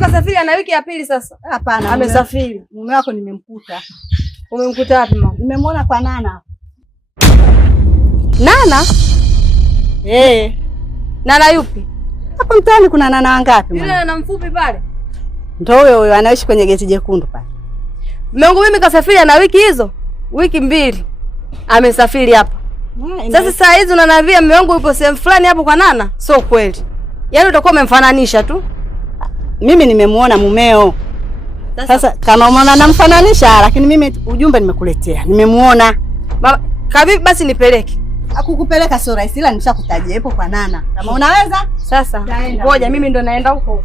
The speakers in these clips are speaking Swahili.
kasafiri ana wiki ya pili sasa. Hapana, amesafiri. Mume wako nimemkuta. Umemkuta wapi mama? Nimemwona kwa Nana. Nana? Nana yupi? Hapo mtaani kuna Nana wangapi mama? Yule Nana mfupi pale. Ndio huyo anaishi kwenye geti jekundu pale. Mungu mimi kasafiri ana wiki hizo. Wiki 2. Amesafiri hapa. Sasa saa hizi unaniambia mume wangu yupo sehemu fulani hapo kwa Nana? Sio kweli. Yaani utakuwa umemfananisha tu. Mimi nimemuona mumeo. Sasa kama umeona namfananisha, lakini mimi ujumbe nimekuletea. Nimemuona. Kavipi basi nipeleke? Akukupeleka sio rahisi, ila nishakutajia hapo kwa Nana. Kama unaweza? Sasa ngoja mimi ndo naenda huko.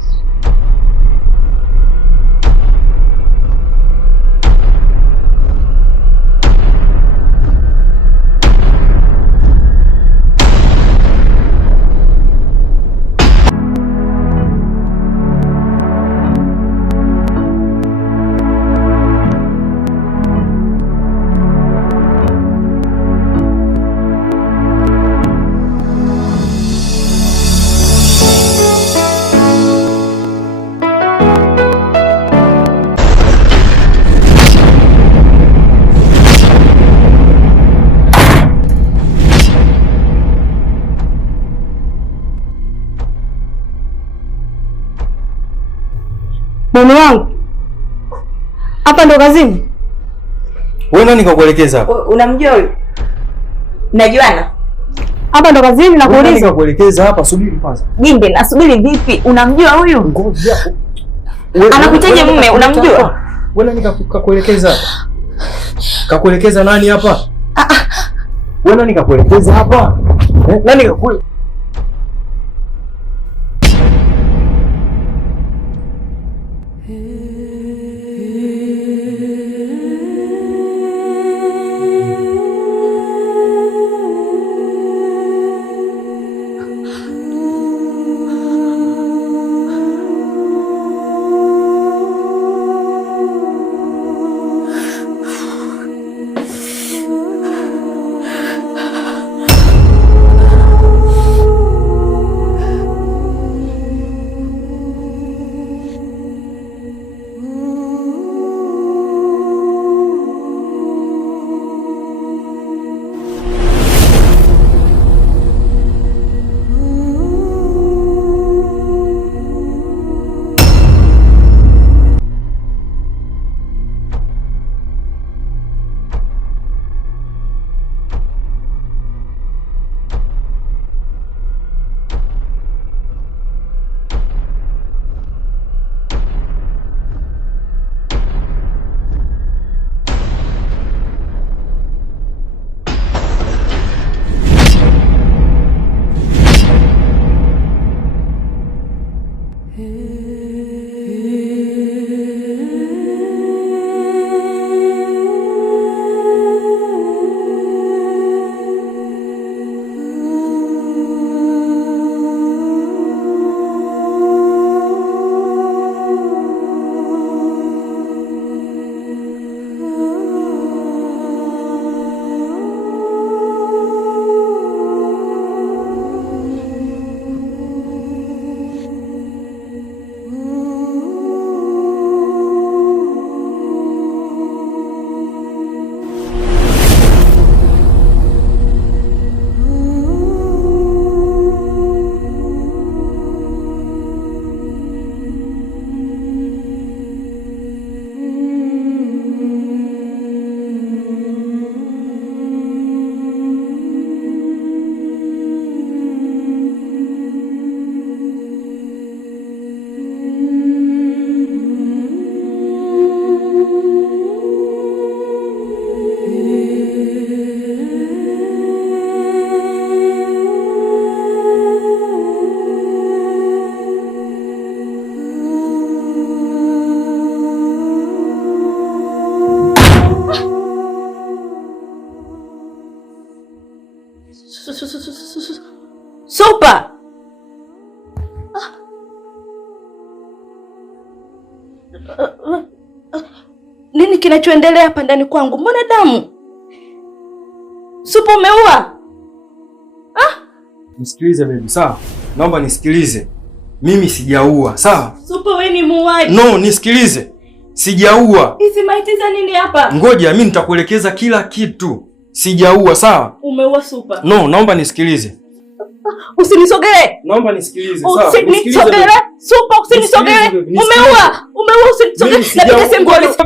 Mume wangu. Hapa ndo kazini. Wewe nani kakuelekeza hapa? Unamjua huyo? Najuana. Hapa ndo kazini na kuuliza. Nani kakuelekeza hapa? Subiri kwanza. Jimbe, nasubiri vipi? Unamjua huyu? Ngoja. Anakuitaje mume? Unamjua? Wewe nani kakuelekeza hapa? Kakuelekeza nani hapa? Wewe nani kakuelekeza hapa? Nani kakuelekeza? Super. Nini kinachoendelea hapa ndani kwangu? Mbona damu? Super, umeua? Nisikilize baby, sawa? Naomba nisikilize. Mimi sijaua, sawa? Super. Supa, wewe ni muuaji. No, nisikilize. Sijaua. Hizi maiti za nini hapa? Ngoja mimi nitakuelekeza kila kitu. Sijaua, sawa? Umeua Supa. No, naomba nisikilize. Usinisogelee. Naomba nisikilize, sawa? Usinisogelee. Supa, usinisogelee. Umeua, usinisogelee. Napiga simu polisi.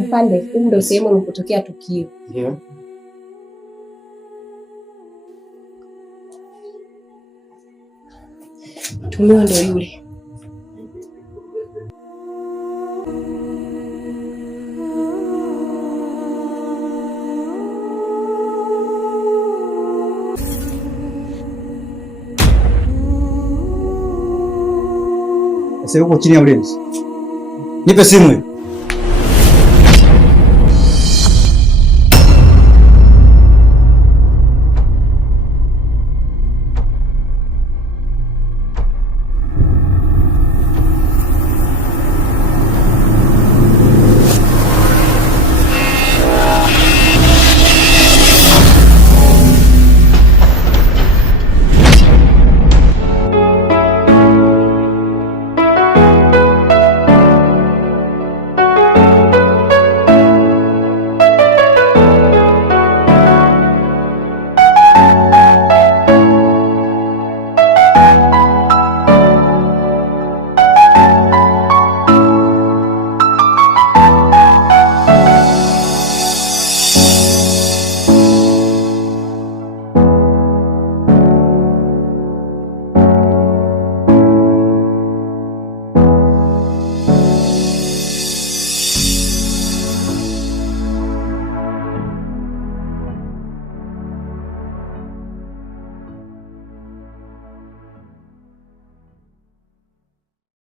Afande, huu ndio sehemu ilipotokea tukio. Ndio. Tumio ndio yule. Sasa yuko chini ya ulinzi. Nipe simu hiyo.